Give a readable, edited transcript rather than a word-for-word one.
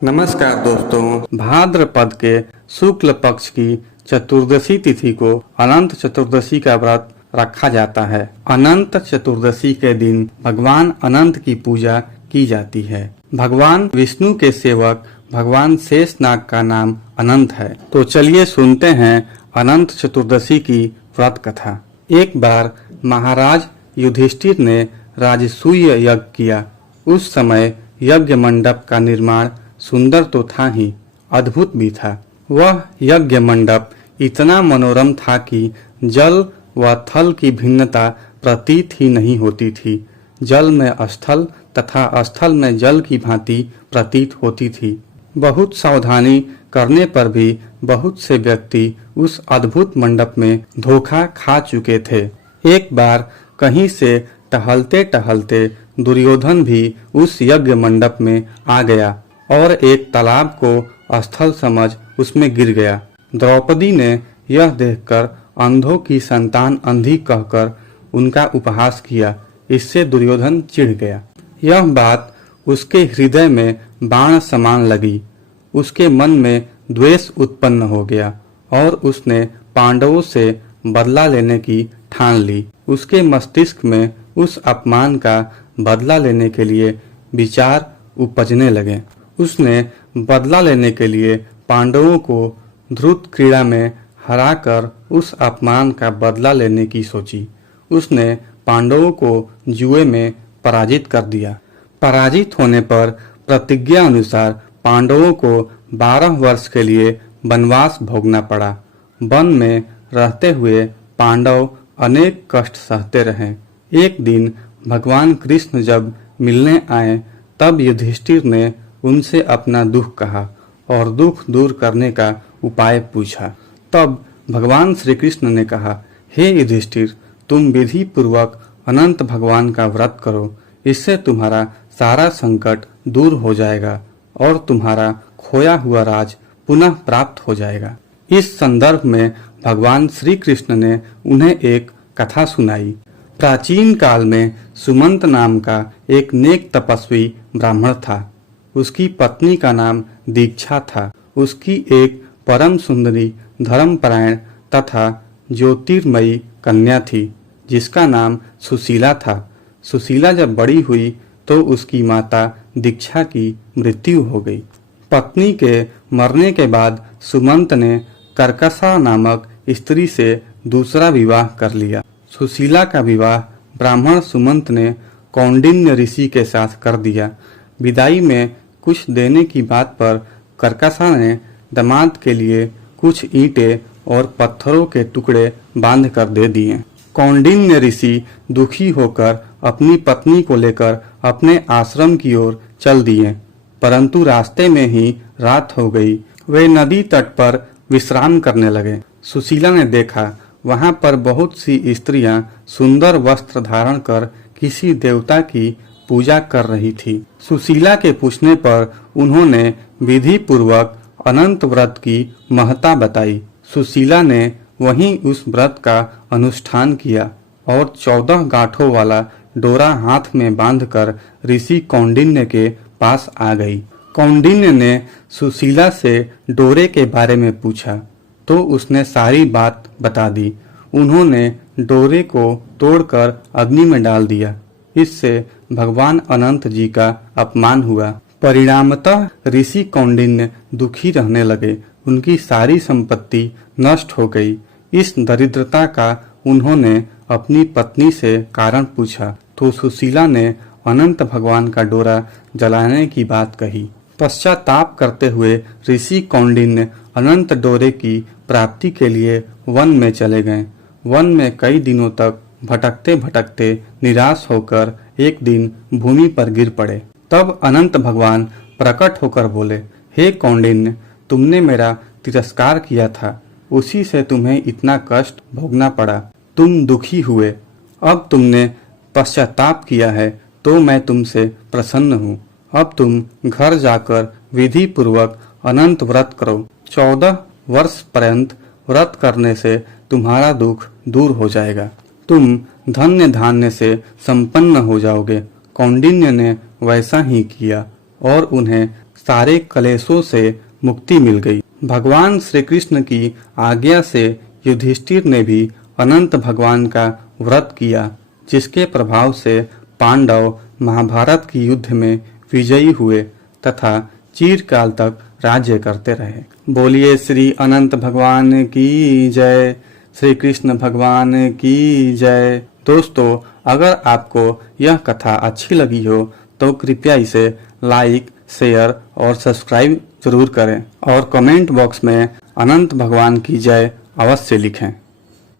नमस्कार दोस्तों, भाद्रपद के शुक्ल पक्ष की चतुर्दशी तिथि को अनंत चतुर्दशी का व्रत रखा जाता है। अनंत चतुर्दशी के दिन भगवान अनंत की पूजा की जाती है। भगवान विष्णु के सेवक भगवान शेषनाग का नाम अनंत है। तो चलिए सुनते हैं अनंत चतुर्दशी की व्रत कथा। एक बार महाराज युधिष्ठिर ने राजसूय यज्ञ किया। उस समय यज्ञ मंडप का निर्माण सुंदर तो था ही, अद्भुत भी था। वह यज्ञ मंडप इतना मनोरम था कि जल व थल की भिन्नता प्रतीत ही नहीं होती थी। जल में स्थल तथा स्थल में जल की भांति प्रतीत होती थी। बहुत सावधानी करने पर भी बहुत से व्यक्ति उस अद्भुत मंडप में धोखा खा चुके थे। एक बार कहीं से टहलते टहलते दुर्योधन भी उस यज्ञ मंडप में आ गया और एक तालाब को स्थल समझ उसमें गिर गया। द्रौपदी ने यह देखकर अंधों की संतान अंधी कहकर उनका उपहास किया। इससे दुर्योधन चिढ़ गया। यह बात उसके हृदय में बाण समान लगी। उसके मन में द्वेष उत्पन्न हो गया और उसने पांडवों से बदला लेने की ठान ली। उसके मस्तिष्क में उस अपमान का बदला लेने के लिए विचार उपजने लगे। उसने बदला लेने के लिए पांडवों को ध्रुत क्रीड़ा में हराकर उस अपमान का बदला लेने की सोची। उसने पांडवों को जुए में पराजित कर दिया। पराजित होने पर प्रतिज्ञा अनुसार पांडवों को 12 वर्ष के लिए वनवास भोगना पड़ा। वन में रहते हुए पांडव अनेक कष्ट सहते रहे। एक दिन भगवान कृष्ण जब मिलने आए तब युधिष्ठिर ने उनसे अपना दुख कहा और दुख दूर करने का उपाय पूछा। तब भगवान श्री कृष्ण ने कहा, हे युधिष्ठिर, तुम विधि पूर्वक अनंत भगवान का व्रत करो। इससे तुम्हारा सारा संकट दूर हो जाएगा और तुम्हारा खोया हुआ राज पुनः प्राप्त हो जाएगा। इस संदर्भ में भगवान श्री कृष्ण ने उन्हें एक कथा सुनाई। प्राचीन काल में सुमंत नाम का एक नेक तपस्वी ब्राह्मण था। उसकी पत्नी का नाम दीक्षा था। उसकी एक परम सुंदरी, धर्मपरायण तथा ज्योतिर्मयी कन्या थी जिसका नाम सुशीला था। सुशीला जब बड़ी हुई तो उसकी माता दीक्षा की मृत्यु हो गई। पत्नी के मरने के बाद सुमंत ने कर्कशा नामक स्त्री से दूसरा विवाह कर लिया। सुशीला का विवाह ब्राह्मण सुमंत ने कौंडिन्य ऋषि के साथ कर दिया। विदाई में कुछ देने की बात पर कर्कशा ने दामाद के लिए कुछ ईंटें और पत्थरों के टुकड़े बांध कर दे दिए। कौंडिन्य ऋषि दुखी होकर अपनी पत्नी को लेकर अपने आश्रम की ओर चल दिए, परंतु रास्ते में ही रात हो गई। वे नदी तट पर विश्राम करने लगे। सुशीला ने देखा वहां पर बहुत सी स्त्रियां सुंदर वस्त्र धारण कर किसी देवता की पूजा कर रही थी। सुशीला के पूछने पर उन्होंने विधि पूर्वक अनंत व्रत की महत्ता बताई। सुशीला ने वहीं उस व्रत का अनुष्ठान किया और 14 गांठों वाला डोरा हाथ में बांधकर ऋषि कौंडिन्य के पास आ गई। कौंडिन्य ने सुशीला से डोरे के बारे में पूछा तो उसने सारी बात बता दी। उन्होंने डोरे को तोड़कर अग्नि में डाल दिया। इससे भगवान अनंत जी का अपमान हुआ। परिणामतः ऋषि कौंडिन्य दुखी रहने लगे। उनकी सारी संपत्ति नष्ट हो गई। इस दरिद्रता का उन्होंने अपनी पत्नी से कारण पूछा तो सुशीला ने अनंत भगवान का डोरा जलाने की बात कही। पश्चाताप करते हुए ऋषि कौंडिन्य अनंत डोरे की प्राप्ति के लिए वन में चले गए। वन में कई दिनों तक भटकते भटकते निराश होकर एक दिन भूमि पर गिर पड़े। तब अनंत भगवान प्रकट होकर बोले, हे कौंडिन्य, तुमने मेरा तिरस्कार किया था, उसी से तुम्हें इतना कष्ट भोगना पड़ा। तुम दुखी हुए। अब तुमने पश्चाताप किया है तो मैं तुमसे प्रसन्न हूँ। अब तुम घर जाकर विधि पूर्वक अनंत व्रत करो। 14 वर्ष पर्यंत व्रत करने से तुम्हारा दुख दूर हो जाएगा। तुम धन्य धान्य से संपन्न हो जाओगे। कौंडिन्य ने वैसा ही किया और उन्हें सारे कलेशों से मुक्ति मिल गई। भगवान श्री कृष्ण की आज्ञा से युधिष्ठिर ने भी अनंत भगवान का व्रत किया, जिसके प्रभाव से पांडव महाभारत की युद्ध में विजयी हुए तथा चिरकाल तक राज्य करते रहे। बोलिए श्री अनंत भगवान की जय, श्री कृष्ण भगवान की जय। दोस्तों, अगर आपको यह कथा अच्छी लगी हो तो कृपया इसे लाइक, शेयर और सब्सक्राइब जरूर करें और कमेंट बॉक्स में अनंत भगवान की जय अवश्य लिखें।